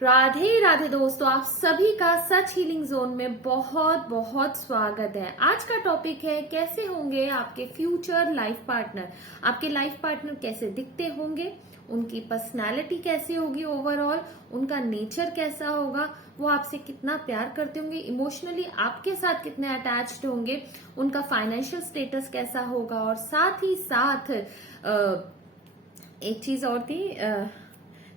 राधे राधे दोस्तों, आप सभी का सच हीलिंग जोन में बहुत बहुत स्वागत है। आज का टॉपिक है कैसे होंगे आपके फ्यूचर लाइफ पार्टनर। आपके लाइफ पार्टनर कैसे दिखते होंगे, उनकी पर्सनालिटी कैसी होगी, ओवरऑल उनका नेचर कैसा होगा, वो आपसे कितना प्यार करते होंगे, इमोशनली आपके साथ कितने अटैच्ड होंगे, उनका फाइनेंशियल स्टेटस कैसा होगा, और साथ ही साथ एक चीज और थी,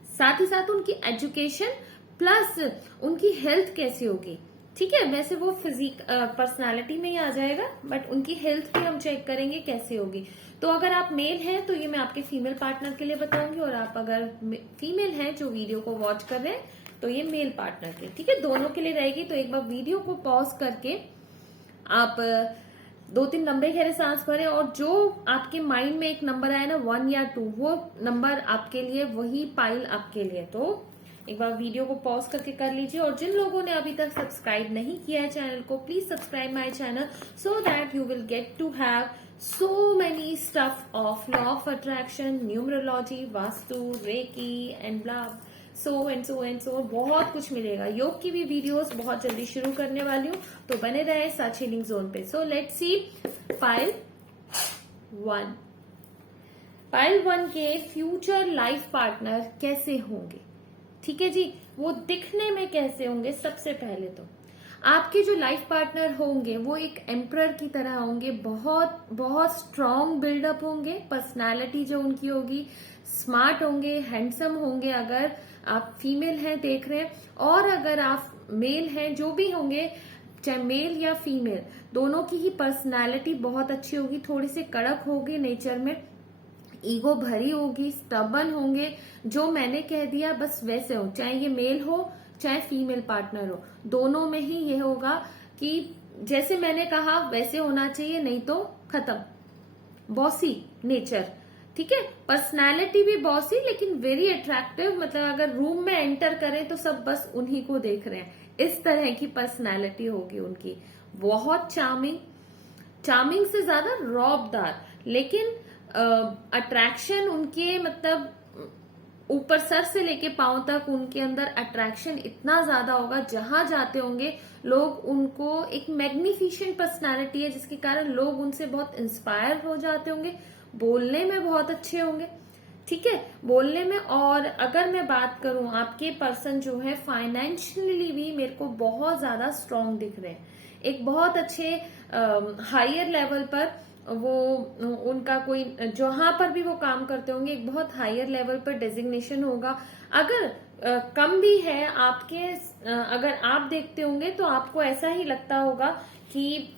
साथ ही साथ उनकी एजुकेशन प्लस उनकी हेल्थ कैसी होगी। ठीक है, वैसे वो फिजिक पर्सनालिटी में ही आ जाएगा, बट उनकी हेल्थ भी हम चेक करेंगे कैसी होगी। तो अगर आप मेल हैं तो ये मैं आपके फीमेल पार्टनर के लिए बताऊंगी, और आप अगर फीमेल हैं जो वीडियो को वॉच कर रहे हैं तो ये मेल पार्टनर के, ठीक है, दोनों के लिए रहेगी। तो एक बार वीडियो को पॉज करके आप 2-3 लंबे गहरे सांस भरें, और जो आपके माइंड में एक नंबर आए ना 1 या 2, वो नंबर आपके लिए, वही पाइल आपके लिए। तो एक बार वीडियो को पॉज करके कर लीजिए, और जिन लोगों ने अभी तक सब्सक्राइब नहीं किया है चैनल को, please subscribe my channel so that you will get to have so many stuff of law of attraction, numerology, vastu, reiki and blah, so and so and so, बहुत कुछ मिलेगा। योग की भी वीडियोस बहुत जल्दी शुरू करने वाली हूँ, तो बने रहे सच हीलिंग जोन पे। So let's see pile 1। Pile 1 के फ्यूचर लाइफ पार्टनर कैसे होंगे, ठीक है जी, वो दिखने में कैसे होंगे। सबसे पहले तो आपके जो लाइफ पार्टनर होंगे वो एक एम्परर की तरह होंगे, बहुत बहुत स्ट्रॉन्ग बिल्डअप होंगे, पर्सनालिटी जो उनकी होगी, स्मार्ट होंगे, हैंडसम होंगे अगर आप फीमेल हैं देख रहे हैं, और अगर आप मेल हैं, जो भी होंगे, चाहे मेल या फीमेल, दोनों की ही पर्सनालिटी बहुत अच्छी होगी, थोड़ी सी कड़क होगी नेचर में, ईगो भरी होगी, स्टबन होंगे, जो मैंने कह दिया बस वैसे हो, चाहे ये मेल हो चाहे फीमेल पार्टनर हो, दोनों में ही ये होगा कि जैसे मैंने कहा वैसे होना चाहिए, नहीं तो खत्म। बॉसी नेचर, ठीक है, पर्सनालिटी भी बॉसी लेकिन वेरी अट्रैक्टिव, मतलब अगर रूम में एंटर करें तो सब बस उन्हीं को देख रहे हैं, इस तरह की पर्सनालिटी होगी उनकी। बहुत चार्मिंग, चार्मिंग से ज्यादा रौबदार, लेकिन अट्रैक्शन उनके, मतलब ऊपर सर से लेके पांव तक उनके अंदर अट्रैक्शन इतना ज्यादा होगा, जहां जाते होंगे लोग उनको, एक मैग्निफिशिएंट पर्सनालिटी है जिसके कारण लोग उनसे बहुत इंस्पायर हो जाते होंगे। बोलने में बहुत अच्छे होंगे, ठीक है, बोलने में। और अगर मैं बात करूं, आपके पर्सन जो है फाइनेंशियली भी मेरे को बहुत ज्यादा स्ट्रांग दिख रहे हैं, एक बहुत अच्छे हायर लेवल पर वो, उनका कोई जहां पर भी वो काम करते होंगे एक बहुत हायर लेवल पर डेजिग्नेशन होगा। अगर कम भी है आपके, अगर आप देखते होंगे तो आपको ऐसा ही लगता होगा कि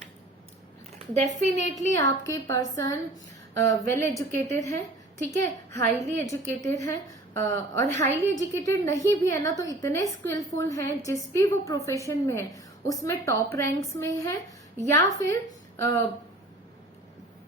डेफिनेटली आपके पर्सन वेल एजुकेटेड है, ठीक है, हाईली एजुकेटेड है, और हाईली एजुकेटेड नहीं भी है ना तो इतने स्किलफुल हैं, जिस भी वो प्रोफेशन में है उसमें टॉप रैंक्स में है, या फिर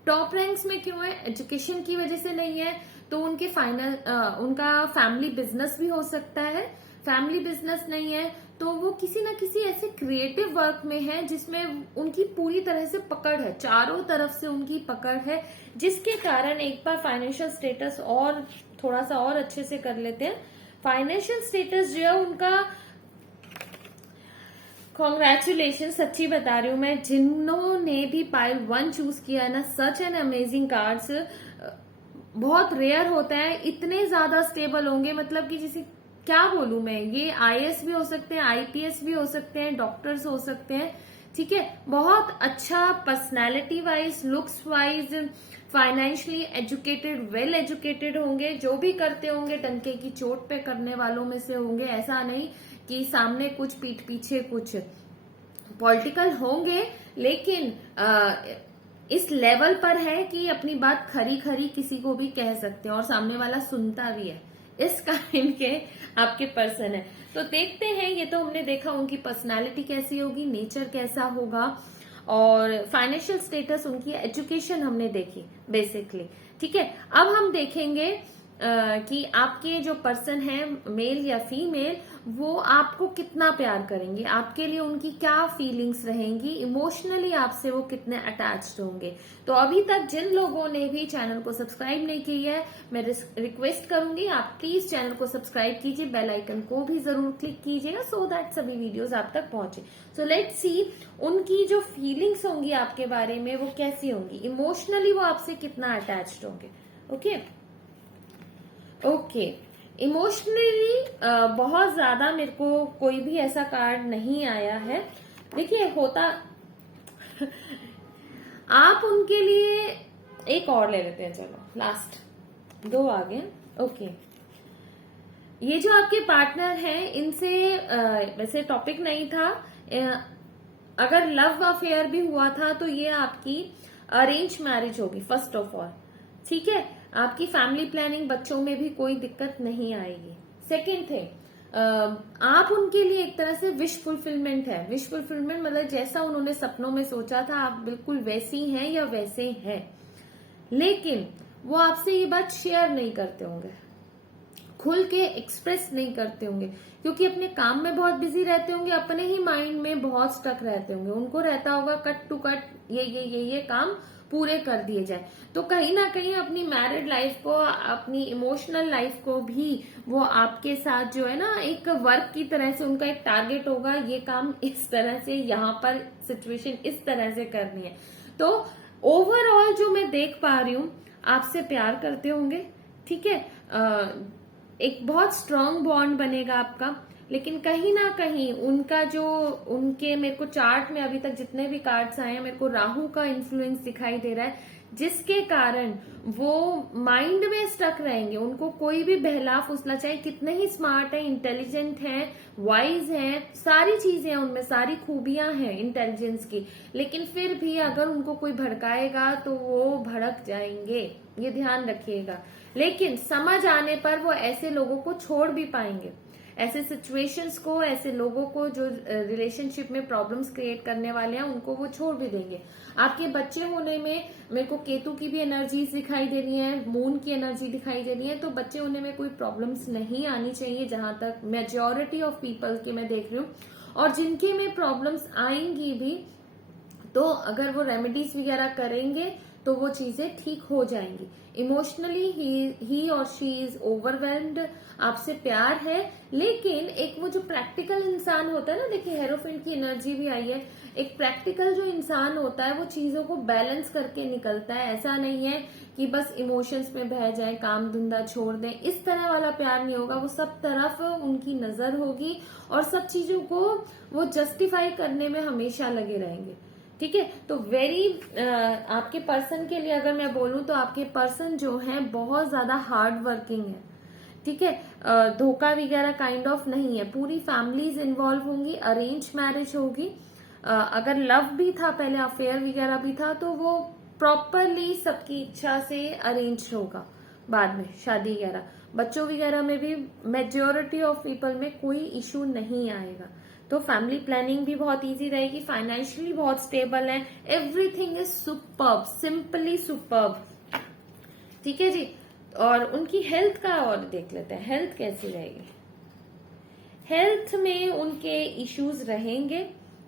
टॉप रैंक्स में क्यों है, एजुकेशन की वजह से नहीं है, तो उनके उनका फैमिली बिजनेस भी हो सकता है। फैमिली बिजनेस नहीं है तो वो किसी ना किसी ऐसे क्रिएटिव वर्क में है जिसमें उनकी पूरी तरह से पकड़ है, चारों तरफ से उनकी पकड़ है, जिसके कारण एक बार फाइनेंशियल स्टेटस और थोड़ा सा और अच्छे से कर लेते हैं। फाइनेंशियल स्टेटस जो है उनका, कॉन्ग्रेचुलेशन, सच्ची बता रही हूँ मैं, जिन्होंने भी पाइल 1 चूज किया है ना, सच एन अमेजिंग कार्ड्स, बहुत रेयर होता है, इतने ज्यादा स्टेबल होंगे, मतलब कि जैसे क्या बोलूं मैं, ये आईएएस भी हो सकते हैं, आईपीएस भी हो सकते हैं, डॉक्टर्स हो सकते हैं, ठीक है, बहुत अच्छा personality wise, looks wise, financially educated, well educated होंगे, जो भी करते होंगे डंके की चोट पे करने वालों में से होंगे, ऐसा नहीं कि सामने कुछ पीठ पीछे कुछ। पॉलिटिकल होंगे लेकिन इस लेवल पर है कि अपनी बात खरी खरी किसी को भी कह सकते हैं, और सामने वाला सुनता भी है, इस काइंड के आपके पर्सन है। तो देखते हैं, ये तो हमने देखा उनकी पर्सनालिटी कैसी होगी, नेचर कैसा होगा, और फाइनेंशियल स्टेटस, उनकी एजुकेशन हमने देखी बेसिकली, ठीक है। अब हम देखेंगे कि आपके जो पर्सन है मेल या फीमेल वो आपको कितना प्यार करेंगे, आपके लिए उनकी क्या फीलिंग्स रहेंगी, इमोशनली आपसे वो कितने अटैच्ड होंगे। तो अभी तक जिन लोगों ने भी चैनल को सब्सक्राइब नहीं किया है, मैं रिक्वेस्ट करूंगी आप प्लीज चैनल को सब्सक्राइब कीजिए, बेल आइकन को भी जरूर क्लिक कीजिएगा सो दैट सभी वीडियोस आप तक पहुंचे। सो लेट्स सी उनकी जो फीलिंग्स होंगी आपके बारे में वो कैसी होंगी, इमोशनली वो आपसे कितना अटैच्ड होंगे। ओके, इमोशनली बहुत ज्यादा मेरे को कोई भी ऐसा कार्ड नहीं आया है। देखिए होता आप उनके लिए एक और ले लेते हैं, चलो लास्ट 2 आ गए। ओके, ये जो आपके पार्टनर हैं इनसे वैसे टॉपिक नहीं था, अगर लव अफेयर भी हुआ था तो ये आपकी अरेंज मैरिज होगी फर्स्ट ऑफ ऑल, ठीक है। आपकी फैमिली प्लानिंग बच्चों में भी कोई दिक्कत नहीं आएगी। सेकेंड थे आप उनके लिए एक तरह से विश फुलफिलमेंट है। विश फुलफिलमेंट मतलब जैसा उन्होंने सपनों में सोचा था आप बिल्कुल वैसी हैं या वैसे हैं, लेकिन वो आपसे ये बात शेयर नहीं करते होंगे, खुल के एक्सप्रेस नहीं करते होंगे, क्योंकि अपने काम में बहुत बिजी रहते होंगे, अपने ही माइंड में बहुत स्टक रहते होंगे। उनको रहता होगा कट टू कट ये काम पूरे कर दिए जाए। तो कहीं ना कहीं अपनी मैरिड लाइफ को, अपनी इमोशनल लाइफ को भी वो आपके साथ जो है ना एक वर्क की तरह से, उनका एक टारगेट होगा, ये काम इस तरह से, यहाँ पर सिचुएशन इस तरह से करनी है। तो ओवरऑल जो मैं देख पा रही हूँ आपसे प्यार करते होंगे, ठीक है, एक बहुत स्ट्रांग बॉन्ड बनेगा आपका। लेकिन कहीं ना कहीं उनका जो, उनके मेरे को चार्ट में अभी तक जितने भी कार्ड्स आए हैं मेरे को राहु का इन्फ्लुएंस दिखाई दे रहा है, जिसके कारण वो माइंड में स्टक रहेंगे। उनको कोई भी बहला फुसला, चाहे कितने ही स्मार्ट है, इंटेलिजेंट है, वाइज है, सारी चीजें हैं उनमें, सारी खूबियां हैं इंटेलिजेंस की, लेकिन फिर भी अगर उनको कोई भड़काएगा तो वो भड़क जाएंगे, ये ध्यान रखिएगा। लेकिन समझ आने पर वो ऐसे लोगों को छोड़ भी पाएंगे, ऐसे सिचुएशंस को, ऐसे लोगों को जो रिलेशनशिप में प्रॉब्लम्स क्रिएट करने वाले हैं उनको वो छोड़ भी देंगे। आपके बच्चे होने में मेरे को केतु की भी एनर्जीज दिखाई दे रही है, मून की एनर्जी दिखाई दे रही है, तो बच्चे होने में कोई प्रॉब्लम्स नहीं आनी चाहिए जहां तक मेजोरिटी ऑफ पीपल के मैं देख रही हूँ। और जिनके में प्रॉब्लम्स आएंगी भी तो अगर वो रेमेडीज वगैरह करेंगे तो वो चीजें ठीक हो जाएंगी। इमोशनली ही और शी इज ओवरवेल्म्ड, आपसे प्यार है, लेकिन एक वो जो प्रैक्टिकल इंसान होता है ना, देखिए हेरोफेंट की एनर्जी भी आई है, एक प्रैक्टिकल जो इंसान होता है वो चीजों को बैलेंस करके निकलता है। ऐसा नहीं है कि बस इमोशंस में बह जाए, काम धंधा छोड़ दें, इस तरह वाला प्यार नहीं होगा। वो सब तरफ उनकी नजर होगी और सब चीजों को वो जस्टिफाई करने में हमेशा लगे रहेंगे, ठीक है। तो आपके पर्सन के लिए अगर मैं बोलूं तो आपके पर्सन जो है बहुत ज्यादा हार्ड वर्किंग है, ठीक है, धोखा वगैरह काइंड ऑफ नहीं है। पूरी फैमिलीज इन्वॉल्व होंगी, अरेंज मैरिज होगी, अगर लव भी था पहले, अफेयर वगैरह भी था, तो वो प्रॉपरली सबकी इच्छा से अरेंज होगा बाद में शादी वगैरह। बच्चों वगैरह में भी मेजोरिटी ऑफ पीपल में कोई इशू नहीं आएगा। तो फैमिली प्लानिंग भी बहुत इजी रहेगी, फाइनेंशियली बहुत स्टेबल है, everything is superb, simply superb, ठीक है जी। और उनकी हेल्थ का और देख लेते हैं, हेल्थ कैसी रहेगी। हेल्थ में उनके इश्यूज रहेंगे,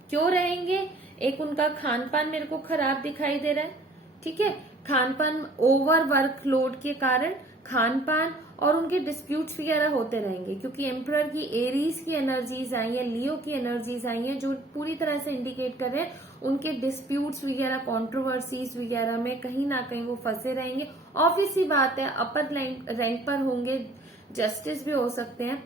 क्यों रहेंगे, एक उनका खान पान मेरे को खराब दिखाई दे रहा है, ठीक है, खान पान ओवर वर्कलोड के कारण खान पान, और उनके डिस्प्यूट्स वगैरह होते रहेंगे, क्योंकि एम्परर की एरीज की एनर्जीज आई है, लियो की एनर्जीज आई है, जो पूरी तरह से इंडिकेट कर रहे हैं उनके डिस्प्यूट्स वगैरह, कंट्रोवर्सीज वगैरह में कहीं ना कहीं वो फंसे रहेंगे। ऑब्वियस सी बात है, अपर रैंक पर होंगे, जस्टिस भी हो सकते हैं,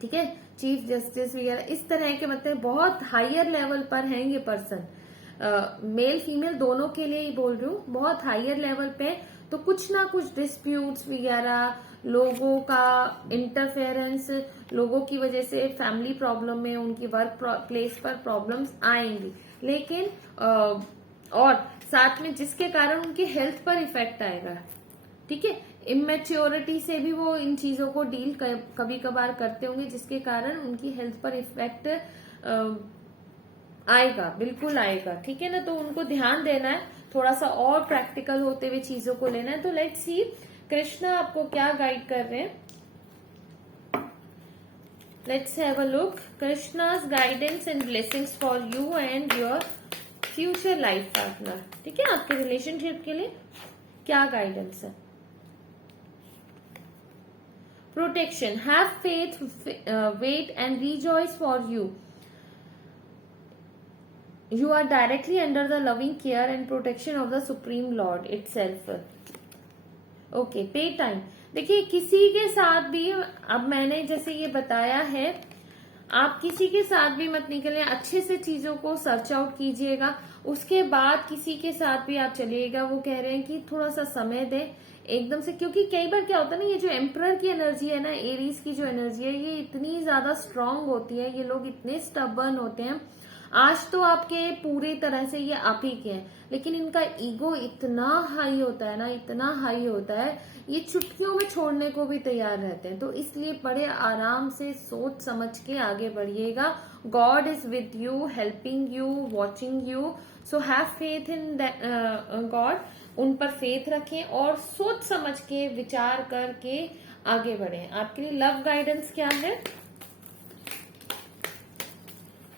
ठीक है, चीफ जस्टिस वगैरह इस तरह के, मतलब बहुत हायर लेवल पर हैं ये पर्सन, मेल फीमेल दोनों के लिए ही बोल रही हूँ, बहुत हायर लेवल पे। तो कुछ ना कुछ डिस्प्यूट्स वगैरह, लोगों का इंटरफेरेंस, लोगों की वजह से फैमिली प्रॉब्लम में, उनकी वर्क प्लेस पर प्रॉब्लम्स आएंगी, लेकिन और साथ में जिसके कारण उनकी हेल्थ पर इफेक्ट आएगा, ठीक है, इमेच्योरिटी से भी वो इन चीजों को डील कभी कभार करते होंगे, जिसके कारण उनकी हेल्थ पर इफेक्ट आएगा, बिल्कुल आएगा, ठीक है ना। तो उनको ध्यान देना है, थोड़ा सा और प्रैक्टिकल होते हुए चीजों को लेना है। तो लेट्स सी कृष्णा आपको क्या गाइड कर रहे हैं? Let's have a look. Krishna's guidance and blessings for you and your future life partner. ठीक है, आपके रिलेशनशिप के लिए क्या गाइडेंस है? Protection. Have faith, wait and rejoice for you. You are directly under the loving care and protection of the Supreme Lord itself. Okay, pay time. देखिए, किसी के साथ भी, अब मैंने जैसे ये बताया है, आप किसी के साथ भी मत निकलें, अच्छे से चीजों को सर्च आउट कीजिएगा, उसके बाद किसी के साथ भी आप चलिएगा. वो कह रहे हैं कि थोड़ा सा समय दें एकदम से, क्योंकि कई बार क्या होता है ना, ये जो एम्परर की एनर्जी है ना, एरीज की जो एनर्जी है, ये इतनी ज्यादा स्ट्रांग होती है, ये लोग इतने स्टबर्न होते हैं. आज तो आपके पूरी तरह से ये आप ही के हैं, लेकिन इनका ईगो इतना हाई होता है ना, इतना हाई होता है, ये चुटकियों में छोड़ने को भी तैयार रहते हैं. तो इसलिए बड़े आराम से सोच समझ के आगे बढ़िएगा. God is with you, helping you, watching you. So have faith in God. उन पर फेथ रखें और सोच समझ के विचार करके आगे बढ़ें. आपके लिए लव गाइडेंस क्या है?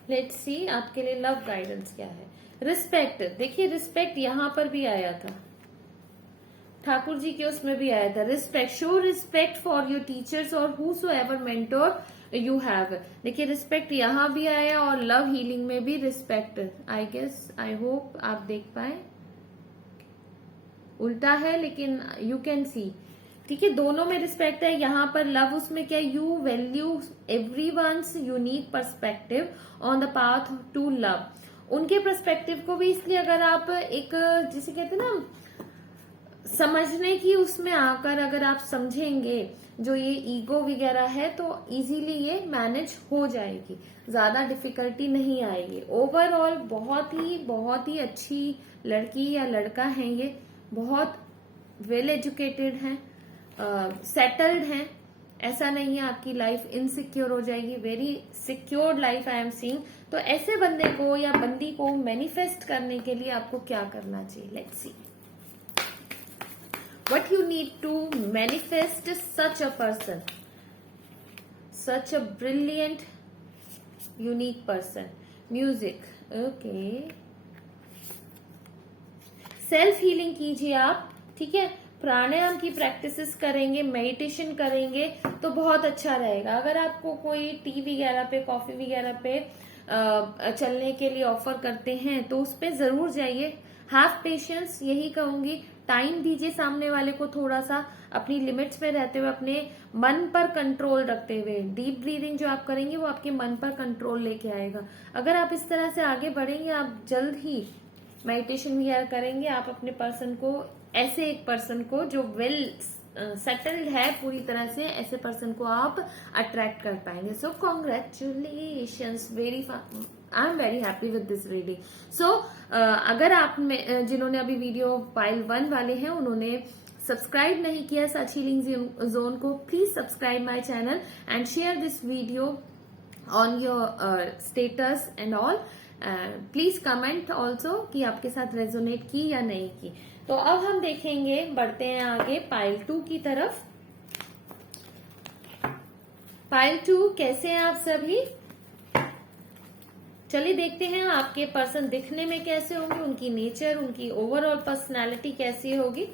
लेट्स सी आपके लिए लव गाइडेंस क्या है. रिस्पेक्ट. देखिए, रिस्पेक्ट यहां पर भी आया था, ठाकुर जी के उसमें भी आया था. Respect. Show respect for your teachers और whosoever mentor you have. देखिए, रिस्पेक्ट यहां भी आया और लव हीलिंग में भी respect. I guess, I hope आप देख पाए. उल्टा है लेकिन यू कैन सी. ठीक है, दोनों में रिस्पेक्ट है. यहाँ पर लव, उसमें क्या, you value everyone's unique perspective on the path to love. उनके पर्सपेक्टिव को भी, इसलिए अगर आप एक, जिसे कहते हैं ना, समझने की उसमें आकर अगर आप समझेंगे जो ये ईगो वगैरह है, तो इजीली ये मैनेज हो जाएगी, ज्यादा डिफिकल्टी नहीं आएगी. ओवरऑल बहुत ही अच्छी लड़की या लड़का है ये. बहुत वेल एजुकेटेड हैं, सेटल्ड हैं. ऐसा नहीं है आपकी लाइफ इनसिक्योर हो जाएगी. Very secured life I am seeing. तो ऐसे बंदे को या बंदी को मैनिफेस्ट करने के लिए आपको क्या करना चाहिए? Let's see what you need to manifest such a person, such a brilliant unique person. Music. Okay, self healing कीजिए आप. ठीक है, प्राणायाम की प्रैक्टिसेस करेंगे, मेडिटेशन करेंगे तो बहुत अच्छा रहेगा. अगर आपको कोई टी वगैरह पे, कॉफी वगैरह पे चलने के लिए ऑफर करते हैं तो उस पे जरूर जाइए. हैव पेशेंस, यही कहूंगी. टाइम दीजिए सामने वाले को, थोड़ा सा अपनी लिमिट्स में रहते हुए, अपने मन पर कंट्रोल रखते हुए. डीप ब्रीदिंग जो आप करेंगे वो आपके मन पर कंट्रोल लेके आएगा. अगर आप इस तरह से आगे बढ़ेंगे, आप जल्द ही मेडिटेशन वगैरह करेंगे, आप अपने पर्सन को, ऐसे एक पर्सन को जो वेल सेटल्ड है पूरी तरह से, ऐसे पर्सन को आप अट्रैक्ट कर पाएंगे. So congratulations, I am very happy with this reading. So अगर आप जिन्होंने अभी वीडियो पाइल 1 वाले हैं, उन्होंने सब्सक्राइब नहीं किया सच हीलिंग जोन को, please subscribe my channel and share this video on your status and all. Please comment also कि आपके साथ रेजोनेट की या नहीं की. तो अब हम देखेंगे, बढ़ते हैं आगे पाइल 2 की तरफ. पाइल 2, कैसे हैं आप सभी? चलिए देखते हैं आपके पर्सन दिखने में कैसे होंगे, उनकी नेचर, उनकी ओवरऑल पर्सनालिटी कैसी होगी,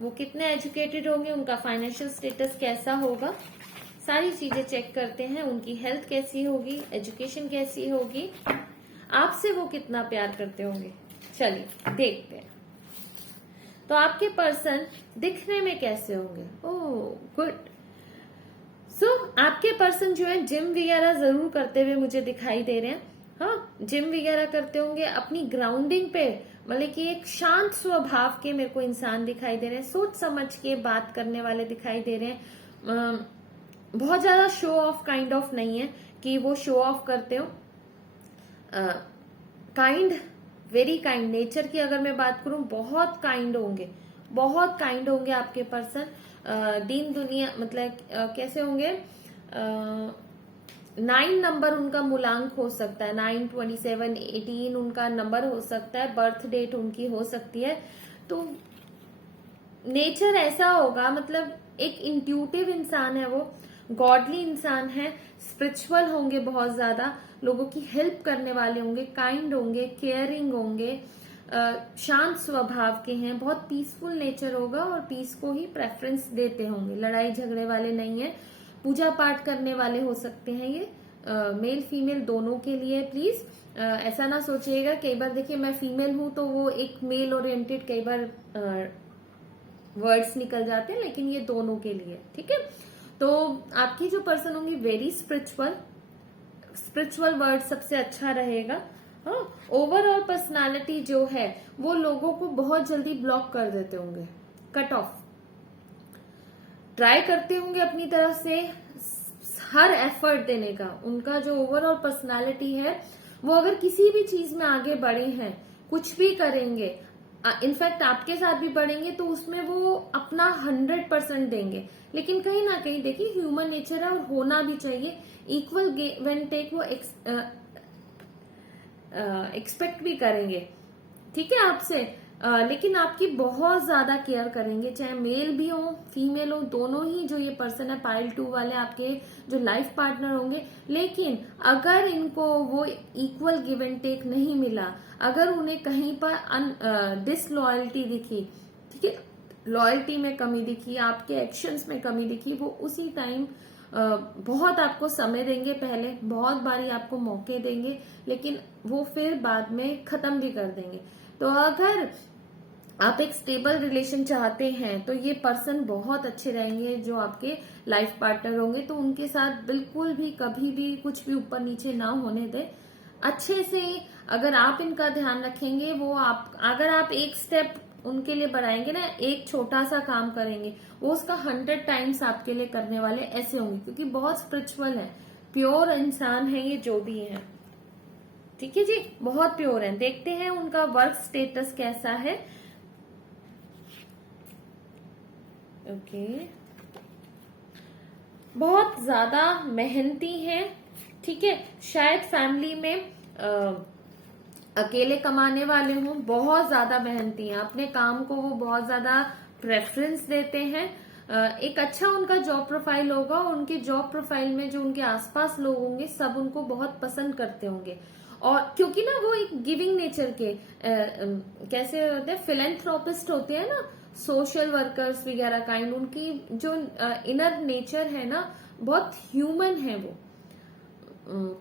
वो कितने एजुकेटेड होंगे, उनका फाइनेंशियल स्टेटस कैसा होगा. सारी चीजें चेक करते हैं. उनकी हेल्थ कैसी होगी, एजुकेशन कैसी होगी, आपसे वो कितना प्यार करते होंगे. चलिए देखते हैं. तो आपके पर्सन दिखने में कैसे होंगे? Oh good. सो आपके पर्सन जो है जिम वगैरह जरूर करते हुए मुझे दिखाई दे रहे हैं. हाँ, जिम वगैरह करते होंगे. अपनी ग्राउंडिंग पे, मतलब कि एक शांत स्वभाव के मेरे को इंसान दिखाई दे रहे हैं. सोच समझ के बात करने वाले दिखाई दे रहे हैं. बहुत ज्यादा शो ऑफ काइंड ऑफ नहीं है कि वो शो ऑफ करते हो. काइंड, वेरी काइंड नेचर की अगर मैं बात करूं, बहुत काइंड होंगे, बहुत काइंड होंगे आपके पर्सन. दीन दुनिया, मतलब कैसे होंगे, 9 नंबर उनका मूलांक हो सकता है. 9, 27, 18 उनका नंबर हो सकता है. बर्थ डेट उनकी हो सकती है. तो नेचर ऐसा होगा, मतलब एक इंट्यूटिव इंसान है वो, गॉडली इंसान है, स्पिरिचुअल होंगे, बहुत ज्यादा लोगों की हेल्प करने वाले होंगे, काइंड होंगे, केयरिंग होंगे, शांत स्वभाव के हैं, बहुत पीसफुल नेचर होगा और पीस को ही प्रेफरेंस देते होंगे, लड़ाई झगड़े वाले नहीं है, पूजा पाठ करने वाले हो सकते हैं ये, मेल फीमेल दोनों के लिए। प्लीज ऐसा ना सोचिएगा, कई बार देखिए मैं फीमेल हूं तो वो एक मेल ओरिएंटेड कई बार वर्ड्स निकल जाते हैं, लेकिन ये दोनों के लिए, ठीक है। तो आपकी जो पर्सन होंगी वेरी स्पिरिचुअल, स्पिरिचुअल वर्ड सबसे अच्छा रहेगा। हाँ, ओवरऑल पर्सनालिटी जो है वो लोगों को बहुत जल्दी ब्लॉक कर देते होंगे, कट ऑफ ट्राई करते होंगे अपनी तरफ से हर एफर्ट देने का। उनका जो ओवरऑल पर्सनालिटी है वो अगर किसी भी चीज में आगे बढ़े हैं, कुछ भी करेंगे, इनफैक्ट आपके साथ भी बढ़ेंगे तो उसमें वो अपना 100% देंगे। लेकिन कहीं ना कहीं देखिए ह्यूमन नेचर है और होना भी चाहिए, इक्वल गिव एंड टेक वो एक्सपेक्ट भी करेंगे, ठीक है आपसे। लेकिन आपकी बहुत ज्यादा केयर करेंगे, चाहे मेल भी हो फीमेल हो, दोनों ही जो ये पर्सन है पाइल 2 वाले आपके जो लाइफ पार्टनर होंगे। लेकिन अगर इनको वो इक्वल गिव एंड टेक नहीं मिला, अगर उन्हें कहीं पर डिसलॉयल्टी दिखी, ठीक है, लॉयल्टी में कमी दिखी, आपके एक्शंस में कमी दिखी, वो उसी टाइम बहुत आपको समय देंगे, पहले बहुत बारी आपको मौके देंगे, लेकिन वो फिर बाद में खत्म भी कर देंगे। तो अगर आप एक स्टेबल रिलेशन चाहते हैं तो ये पर्सन बहुत अच्छे रहेंगे जो आपके लाइफ पार्टनर होंगे। तो उनके साथ बिल्कुल भी कभी भी कुछ भी ऊपर नीचे ना होने दे, अच्छे से अगर आप इनका ध्यान रखेंगे, वो आप अगर आप एक स्टेप उनके लिए बढ़ाएंगे ना, एक छोटा सा काम करेंगे, वो उसका 100 टाइम्स आपके लिए करने वाले ऐसे होंगे, क्योंकि बहुत स्पिरिचुअल है, प्योर इंसान है ये जो भी है, ठीक है जी, बहुत प्योर है। देखते हैं उनका वर्क स्टेटस कैसा है। ओके, बहुत ज्यादा मेहनती हैं, ठीक है, शायद फैमिली में अकेले कमाने वाले हों, बहुत ज्यादा मेहनती हैं, अपने काम को वो बहुत ज्यादा प्रेफरेंस देते हैं। एक अच्छा उनका जॉब प्रोफाइल होगा, और उनके जॉब प्रोफाइल में जो उनके आसपास लोग होंगे सब उनको बहुत पसंद करते होंगे। और क्योंकि ना वो एक गिविंग नेचर के कैसे होते हैं, फिलेंथ्रोपिस्ट होते हैं ना, सोशल वर्कर्स वगैरह काइंड, उनकी जो इनर नेचर है ना बहुत ह्यूमन है, वो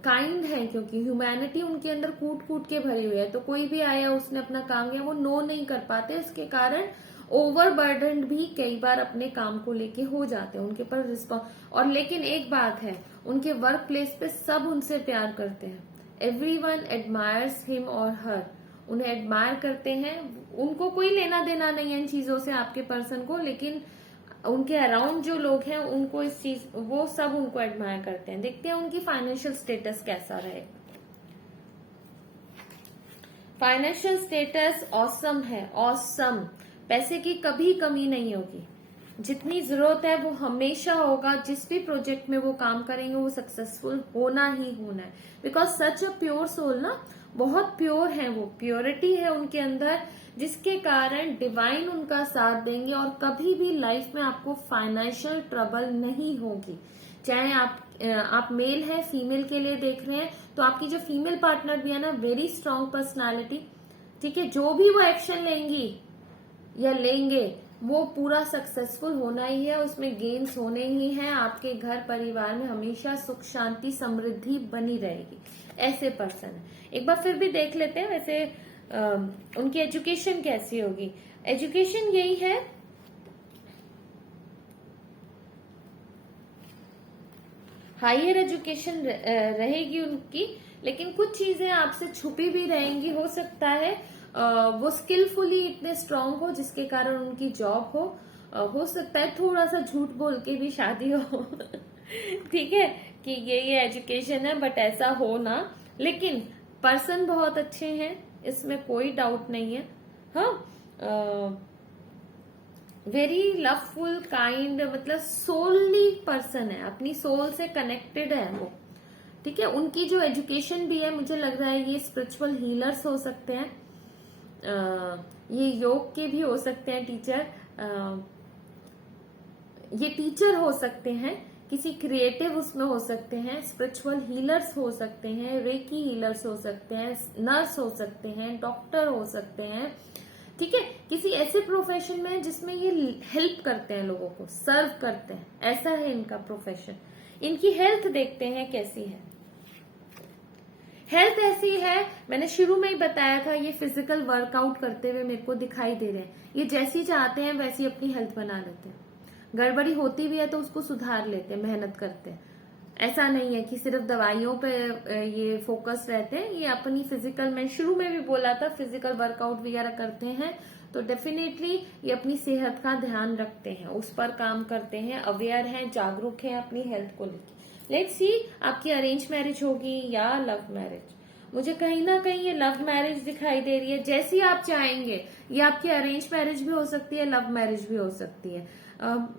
काइंड है, क्योंकि ह्यूमैनिटी उनके अंदर कूट कूट के भरी हुई है। तो कोई भी आया उसने अपना काम किया, वो नो नहीं कर पाते, इसके कारण ओवरबर्डन भी कई बार अपने काम को लेके हो जाते हैं, उनके पर रिस्पॉन्स। और लेकिन एक बात है, उनके वर्क प्लेस पे सब उनसे प्यार करते हैं, एवरीवन एडमायर्स हिम और हर, उन्हें एडमायर करते हैं, उनको कोई लेना देना नहीं है इन चीजों से आपके पर्सन को, लेकिन उनके अराउंड जो लोग हैं उनको इस चीज, वो सब उनको एडमायर करते हैं। देखते हैं उनकी फाइनेंशियल स्टेटस कैसा रहेगा। फाइनेंशियल स्टेटस ऑसम है, ऑसम, पैसे की कभी कमी नहीं होगी, जितनी जरूरत है वो हमेशा होगा, जिस भी प्रोजेक्ट में वो काम करेंगे वो सक्सेसफुल होना ही होना है, because such a pure soul ना, बहुत प्योर है वो, प्योरिटी है उनके अंदर, जिसके कारण डिवाइन उनका साथ देंगे और कभी भी लाइफ में आपको फाइनेंशियल ट्रबल नहीं होगी। चाहे आप मेल है फीमेल के लिए देख रहे हैं तो आपकी जो फीमेल पार्टनर भी है ना, वेरी स्ट्रांग पर्सनालिटी, ठीक है, जो भी वो एक्शन लेंगी या लेंगे वो पूरा सक्सेसफुल होना ही है, उसमें गेन्स होने ही हैं, आपके घर परिवार में हमेशा सुख शांति समृद्धि बनी रहेगी, ऐसे पर्सन है। एक बार फिर भी देख लेते हैं वैसे उनकी एजुकेशन कैसी होगी। एजुकेशन यही है, हायर एजुकेशन रहेगी उनकी, लेकिन कुछ चीजें आपसे छुपी भी रहेंगी, हो सकता है वो स्किलफुली इतने स्ट्रांग हो जिसके कारण उनकी जॉब हो सकता है थोड़ा सा झूठ बोल के भी शादी हो ठीक है, कि ये एजुकेशन है बट ऐसा हो ना, लेकिन पर्सन बहुत अच्छे हैं, इसमें कोई डाउट नहीं है। हाँ, वेरी लवफुल काइंड, मतलब सोलली पर्सन है, अपनी सोल से कनेक्टेड है वो, ठीक है। उनकी जो एजुकेशन भी है, मुझे लग रहा है ये स्पिरिचुअल हीलर्स हो सकते हैं, ये योग के भी हो सकते हैं टीचर, ये टीचर हो सकते हैं, किसी क्रिएटिव उसमें हो सकते हैं, स्पिरिचुअल हीलर्स हो सकते हैं, रेकी हीलर्स हो सकते हैं, नर्स हो सकते हैं, डॉक्टर हो सकते हैं, ठीक है। किसी ऐसे प्रोफेशन में जिसमें ये हेल्प करते हैं, लोगों को सर्व करते हैं, ऐसा है इनका प्रोफेशन। इनकी हेल्थ देखते हैं कैसी है। हेल्थ ऐसी है, मैंने शुरू में ही बताया था, ये फिजिकल वर्कआउट करते हुए मेरे को दिखाई दे रहे हैं। ये जैसी चाहते हैं वैसी अपनी हेल्थ बना लेते हैं। गड़बड़ी होती भी है तो उसको सुधार लेते हैं, मेहनत करते हैं। ऐसा नहीं है कि सिर्फ दवाइयों पे ये फोकस रहते हैं। ये अपनी फिजिकल, मैं शुरू में भी बोला था, फिजिकल वर्कआउट वगैरह करते हैं तो डेफिनेटली ये अपनी सेहत का ध्यान रखते हैं, उस पर काम करते हैं, अवेयर हैं, जागरूक हैं अपनी हेल्थ को लेकर। लेट्स सी आपकी अरेंज मैरिज होगी या लव मैरिज। मुझे कहीं ना कहीं ये लव मैरिज दिखाई दे रही है। जैसी आप चाहेंगे, ये आपकी अरेंज मैरिज भी हो सकती है, लव मैरिज भी हो सकती है।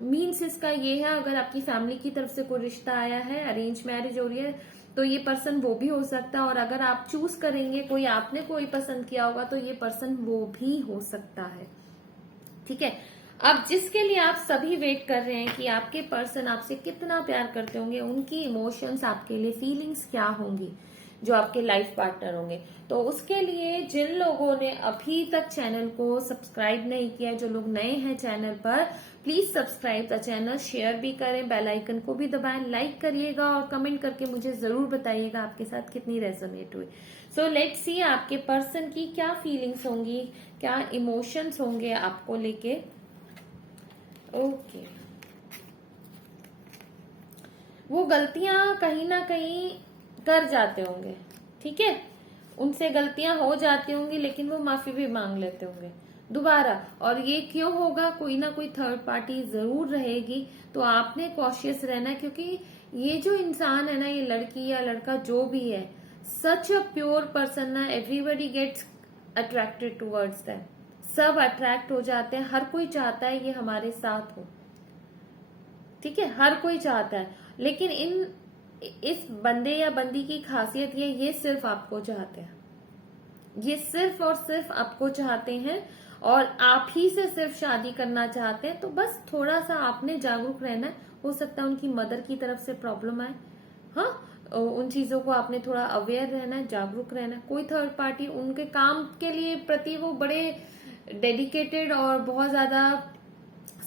मीन्स इसका ये है, अगर आपकी फैमिली की तरफ से कोई रिश्ता आया है, अरेंज मैरिज हो रही है, तो ये पर्सन वो भी हो सकता है। और अगर आप चूज करेंगे, कोई आपने कोई पसंद किया होगा, तो ये पर्सन वो भी हो सकता है, ठीक है। अब जिसके लिए आप सभी वेट कर रहे हैं कि आपके पर्सन आपसे कितना प्यार करते होंगे, उनकी इमोशंस आपके लिए, फीलिंग्स क्या होंगी, जो आपके लाइफ पार्टनर होंगे, तो उसके लिए जिन लोगों ने अभी तक चैनल को सब्सक्राइब नहीं किया, जो लोग नए हैं चैनल पर, please subscribe the channel, share भी करें, बेल आइकन को भी दबाएं, लाइक करिएगा और कमेंट करके मुझे जरूर बताइएगा आपके साथ कितनी रेजोनेट हुई। सो लेट्स सी आपके पर्सन की क्या फीलिंग्स होंगी, क्या इमोशंस होंगे आपको लेके। ओके, वो गलतियां कहीं ना कहीं कर जाते होंगे, ठीक है, उनसे गलतियां हो जाती होंगी, लेकिन वो माफी भी मांग लेते होंगे दोबारा। और ये क्यों होगा, कोई ना कोई थर्ड पार्टी जरूर रहेगी, तो आपने कॉशियस रहना है, क्योंकि ये जो इंसान है ना, ये लड़की या लड़का जो भी है, सच अ प्योर पर्सन ना, everybody gets attracted towards them, सब अट्रैक्ट हो जाते हैं। हर कोई चाहता है ये हमारे साथ हो, ठीक है, हर कोई चाहता है। लेकिन इस बंदे या बंदी की खासियत ये सिर्फ आपको चाहते हैं, ये सिर्फ और सिर्फ आपको चाहते हैं और आप ही से सिर्फ शादी करना चाहते हैं। तो बस थोड़ा सा आपने जागरूक रहना है। हो सकता है उनकी मदर की तरफ से प्रॉब्लम आए, हाँ, उन चीजों को आपने थोड़ा अवेयर रहना है, जागरूक रहना है। कोई थर्ड पार्टी उनके काम के लिए प्रति वो बड़े डेडिकेटेड और बहुत ज्यादा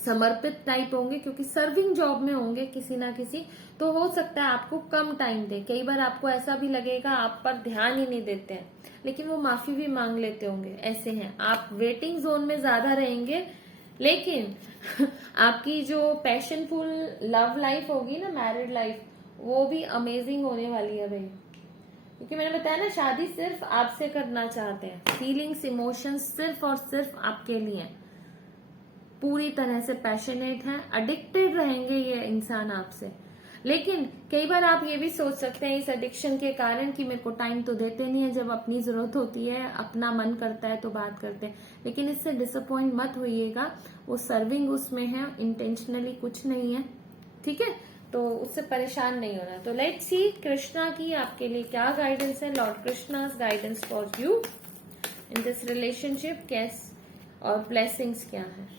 समर्पित टाइप होंगे, क्योंकि सर्विंग जॉब में होंगे किसी ना किसी, तो हो सकता है आपको कम टाइम दे। कई बार आपको ऐसा भी लगेगा आप पर ध्यान ही नहीं देते हैं, लेकिन वो माफी भी मांग लेते होंगे, ऐसे हैं। आप वेटिंग जोन में ज्यादा रहेंगे, लेकिन आपकी जो पैशनफुल लव लाइफ होगी ना, मैरिड लाइफ, वो भी अमेजिंग होने वाली है भाई। क्योंकि मैंने बताया ना, शादी सिर्फ आपसे करना चाहते हैं, फीलिंग्स, इमोशंस सिर्फ और सिर्फ आपके लिए, पूरी तरह से पैशनेट हैं, एडिक्टेड रहेंगे ये इंसान आपसे। लेकिन कई बार आप ये भी सोच सकते हैं इस एडिक्शन के कारण कि मेरे को टाइम तो देते नहीं है, जब अपनी जरूरत होती है, अपना मन करता है तो बात करते हैं। लेकिन इससे डिसअपॉइंट मत होइएगा, वो सर्विंग उसमें है, इंटेंशनली कुछ नहीं है, ठीक है, तो उससे परेशान नहीं होना। तो लेट्स सी कृष्णा की आपके लिए क्या गाइडेंस है, Lord Krishna's guidance for you in this relationship, कैस और ब्लेसिंग्स क्या है।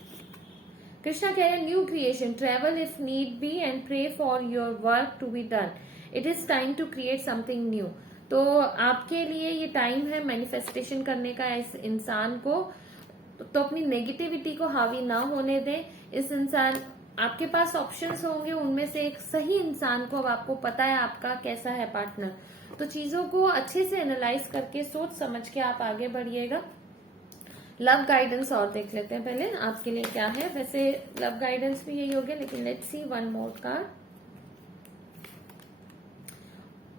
कृष्णा कह रहे हैं, new creation, travel if need be and pray for your work to be done, it is time to create something new. तो आपके लिए ये टाइम है मैनिफेस्टेशन करने का इस इंसान को, तो अपनी नेगेटिविटी को हावी ना होने दें। इस इंसान, आपके पास ऑप्शंस होंगे, उनमें से एक सही इंसान को, अब आपको पता है आपका कैसा है पार्टनर, तो चीजों को अच्छे से एनालाइज करके सोच समझ के आप आगे बढ़िएगा। लव गाइडेंस और देख लेते हैं पहले आपके लिए क्या है। वैसे लव गाइडेंस भी यही हो गया, लेकिन let's see one more card.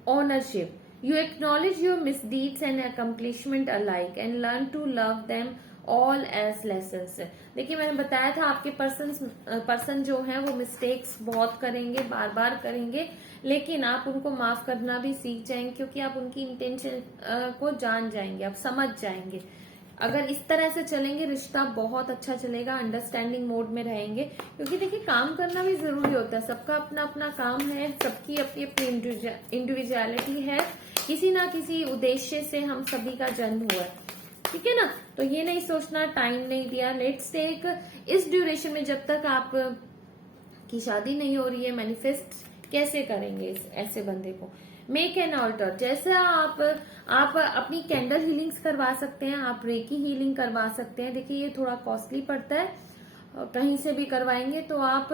Ownership, you acknowledge your misdeeds and accomplishment alike and learn to love them all as lessons। देखिए मैंने बताया था आपके पर्सन जो है वो मिस्टेक्स बहुत करेंगे, बार बार करेंगे, लेकिन आप उनको माफ करना भी सीख जाएंगे, क्योंकि आप उनकी इंटेंशन को जान जाएंगे, आप समझ जाएंगे। अगर इस तरह से चलेंगे रिश्ता बहुत अच्छा चलेगा, अंडरस्टैंडिंग मोड में रहेंगे। क्योंकि देखिए काम करना भी जरूरी होता है, सबका अपना अपना काम है, सबकी अपनी अपनी इंडिविजुअलिटी है, किसी ना किसी उद्देश्य से हम सभी का जन्म हुआ है। ठीक है ना। तो ये नहीं सोचना टाइम नहीं दिया, लेट्स टेक इस ड्यूरेशन में जब तक आप की शादी नहीं हो रही है, मैनिफेस्ट कैसे करेंगे इस ऐसे बंदे को। मेक एन ऑल्टर, जैसे आप अपनी कैंडल हीलिंग्स करवा सकते हैं, आप रेकी हीलिंग करवा सकते हैं। देखिए ये थोड़ा कॉस्टली पड़ता है, कहीं से भी करवाएंगे तो आप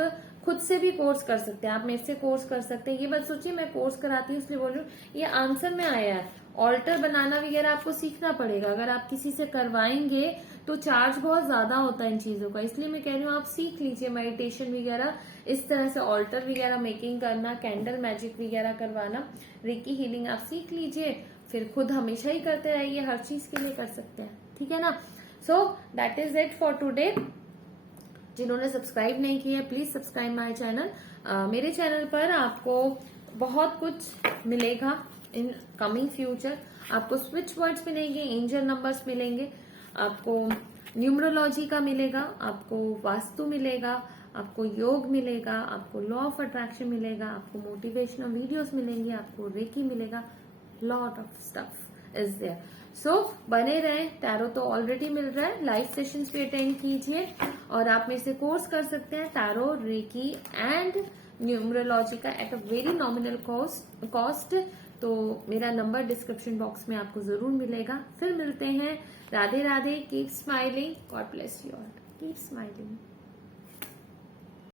खुद से भी कोर्स कर सकते हैं, आप मेरे से कोर्स कर सकते हैं। ये बात सोचिए मैं कोर्स कराती हूँ इसलिए बोल रही हूँ, ये आंसर में आया है। ऑल्टर बनाना वगैरह आपको सीखना पड़ेगा, अगर आप किसी से करवाएंगे तो चार्ज बहुत ज्यादा होता है इन चीजों का, इसलिए मैं कह रही हूँ आप सीख लीजिए मेडिटेशन वगैरह, इस तरह से ऑल्टर वगैरह मेकिंग करना, कैंडल मैजिक वगैरह करवाना, रेकी हीलिंग आप सीख लीजिए, फिर खुद हमेशा ही करते रहिए, हर चीज के लिए कर सकते हैं, ठीक है ना। So that is it for today. जिन्होंने सब्सक्राइब नहीं किया प्लीज सब्सक्राइब माय चैनल। मेरे चैनल पर आपको बहुत कुछ मिलेगा इन कमिंग फ्यूचर। आपको स्विच वर्ड्स मिलेंगे, एंजल नंबर्स मिलेंगे, आपको न्यूमरोलॉजी का मिलेगा, आपको वास्तु मिलेगा, आपको योग मिलेगा, आपको लॉ ऑफ अट्रैक्शन मिलेगा, आपको मोटिवेशनल वीडियोस मिलेंगे, आपको रेकी मिलेगा, lot of stuff is there. So बने रहें, टैरो तो ऑलरेडी मिल रहा है, लाइव सेशंस भी अटेंड कीजिए और आप में से कोर्स कर सकते हैं टैरो, रेकी एंड न्यूमरोलॉजी का at a very nominal cost. तो मेरा नंबर डिस्क्रिप्शन बॉक्स में आपको जरूर मिलेगा। फिर मिलते हैं, Radhe Radhe, keep smiling, God bless you all, keep smiling.